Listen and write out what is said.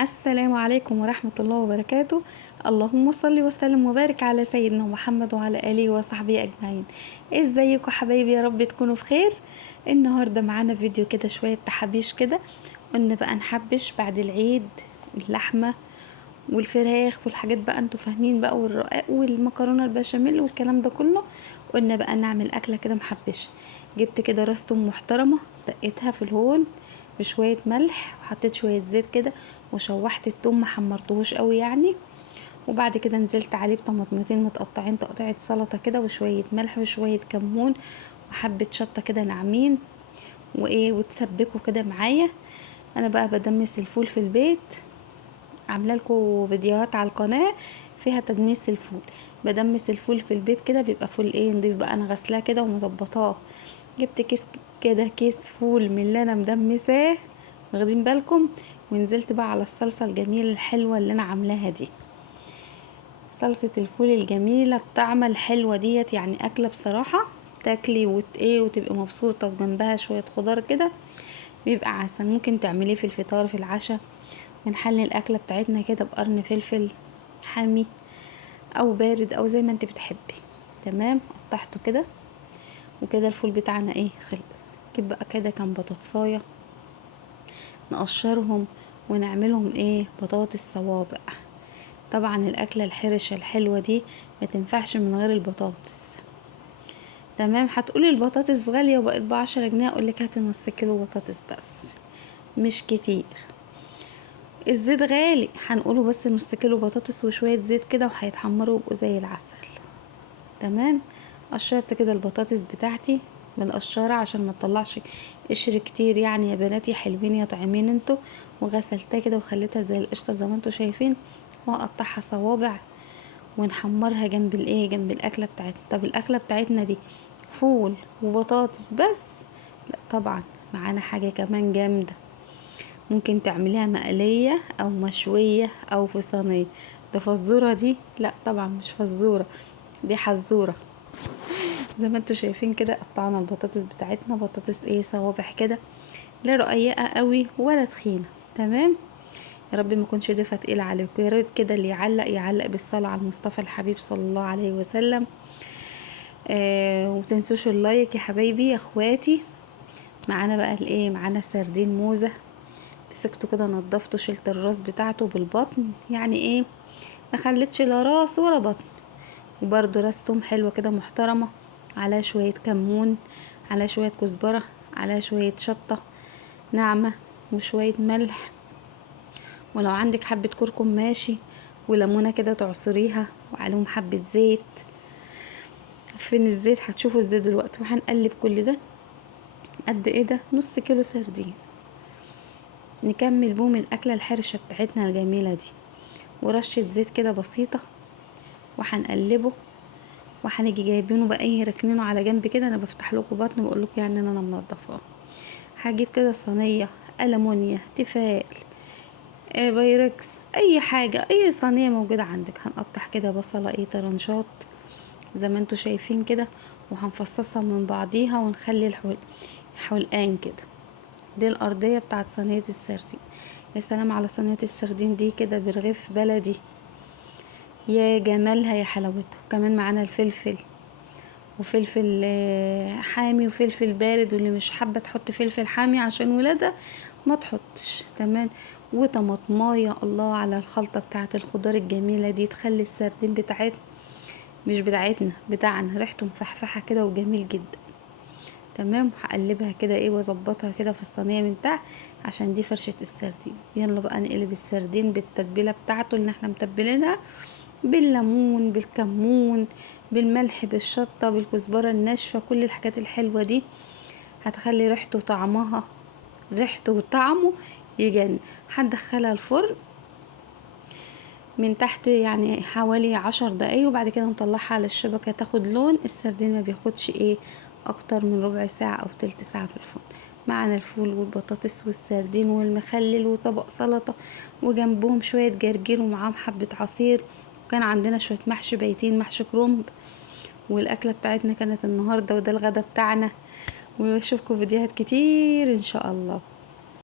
السلام عليكم ورحمة الله وبركاته. اللهم صل وسلم وبارك على سيدنا محمد وعلى آله وصحبه أجمعين. ازيكم حبايبي؟ يا رب تكونوا بخير. النهاردة معانا فيديو كده شوية تحابيش كده. قلنا بقى نحبش بعد العيد اللحمة والفراخ والحاجات بقى انتوا فاهمين بقى، والرقاق والمكرونة البشاميل والكلام ده كله. قلنا بقى نعمل أكلة كده محبشة. جبت كده راس توم محترمة، دقيتها في الهون بشوية ملح وحطيت شوية زيت كده، وشوحت التوم محمرتهوش قوي يعني. وبعد كده نزلت عليه بطماطمتين متقطعين تقطيعة سلطة كده، وشوية ملح وشوية كمون وحبة شطة كده ناعمين وتسبكوا كده معايا. انا بقى بدمس الفول في البيت، عامله لكم فيديوهات على القناه فيها تدميس الفول. بدمس الفول في البيت كده، بيبقى فول نضيف بقى، انا غسلاه كده ومظبطاه. جبت كيس فول من اللي انا مدمساه، واخدين بالكم. ونزلت بقى على الصلصه الجميله الحلوه اللي انا عاملاها دي، صلصه الفول الجميله الطعمه الحلوه ديت. يعني اكله بصراحه تاكلي وتبقي مبسوطه، وجنبها شويه خضار كده بيبقى عسل. ممكن تعمليه في الفطار في العشاء. بنحلي الاكله بتاعتنا كده بقرن فلفل حامي او بارد او زي ما انت بتحبي. تمام، قطعته كده وكده. الفول بتاعنا خلص. نجيب بقى كده كام بطاطسايه نقشرهم ونعملهم بطاطس صوابع. طبعا الاكله الحرشه الحلوه دي ما تنفعش من غير البطاطس. تمام، هتقولي البطاطس غاليه وبقت ب10 جنيه، اقولك هاتي نص كيلو بطاطس بس، مش كتير. الزيت غالي، هنقوله بس نص كيلو بطاطس وشوية زيت كده وهيتحمروا ويبقوا زي العسل. تمام، قشرت كده البطاطس بتاعتي بالقشارة عشان ما تطلعش قشر كتير يعني. يا بناتي حلوين يا طعمين انتوا. وغسلتها كده وخليتها زي القشطة زي ما انتوا شايفين، وهقطعها صوابع ونحمرها جنب الاكلة بتاعتنا. طب الاكلة بتاعتنا دي فول وبطاطس بس؟ لا طبعا، معانا حاجة كمان جامدة. ممكن تعمليها مقلية او مشوية او في صينية. ده فزورة دي؟ لا طبعا مش فزورة، دي حزورة. زي ما انتوا شايفين كده، قطعنا البطاطس بتاعتنا بطاطس صوابع كده، لا رقيقة قوي ولا تخينة. تمام، يا رب ما يكونش ضيفة تقيلة عليكم. يا ريت كده اللي يعلق بالصلاة على المصطفى الحبيب صلى الله عليه وسلم. وتنسوش اللايك يا حبايبي يا اخواتي. معانا بقى معانا سردين موزة. مسكته كده نضفته، شلت الراس بتاعته بالبطن يعني ما خليتش لا راس ولا بطن. وبرده راس توم حلوه كده محترمه، على شويه كمون، على شويه كزبره، على شويه شطه ناعمه، وشويه ملح. ولو عندك حبه كركم ماشي، وليمونه كده تعصريها، وعليهم حبه زيت. فين الزيت؟ هتشوفوا الزيت دلوقتي. وهنقلب كل ده. قد ده؟ نص كيلو سردين. نكمل بوم الاكله الحرشه بتاعتنا الجميله دي، ورشه زيت كده بسيطه، وهنقلبه. وهنيجي جايبينه بقى راكنينه على جنب كده. انا بفتح لكم بطن بقول لكم يعني ان انا منضفاه. هجيب كده صينيه المونيا، تيفال، بايركس، اي حاجه، اي صينيه موجوده عندك. هنقطع كده بصله طرنشات زي ما انتوا شايفين كده، وهنفصصها من بعضيها ونخلي حلقان كده. دي الارضيه بتاعت صينيه السردين. يا سلام على صينيه السردين دي كده برغيف بلدي، يا جمالها يا حلاوتها. وكمان معانا الفلفل، وفلفل حامي وفلفل بارد. واللي مش حابه تحط فلفل حامي عشان ولادها ما تحطش. تمام، وطماطمايه. الله على الخلطه بتاعه الخضار الجميله دي، تخلي السردين بتاعتنا مش بتاعتنا بتاعنا ريحته مفحفحه كده وجميل جدا. تمام، هقلبها كده واظبطها كده في الصينيه من تحت عشان دي فرشه السردين. يلا بقى نقلب السردين بالتتبيله بتاعته اللي احنا متبلينها، بالليمون، بالكمون، بالملح، بالشطة، بالكزبرة الناشفة. كل الحاجات الحلوة دي هتخلي ريحته وطعمه يجن. هندخلها الفرن من تحت يعني حوالي 10 دقايق، وبعد كده نطلعها على الشبكة تاخد لون. السردين ما بياخدش اكتر من ربع ساعة او تلت ساعة في الفرن. معنا الفول والبطاطس والسردين والمخلل وطبق سلطة، وجنبهم شوية جرجير ومعاهم حبة عصير. وكان عندنا شوية محشي بايتين، محشي كرنب. والاكلة بتاعتنا كانت النهاردة، وده الغدا بتاعنا. واشوفكم فيديوهات كتير ان شاء الله.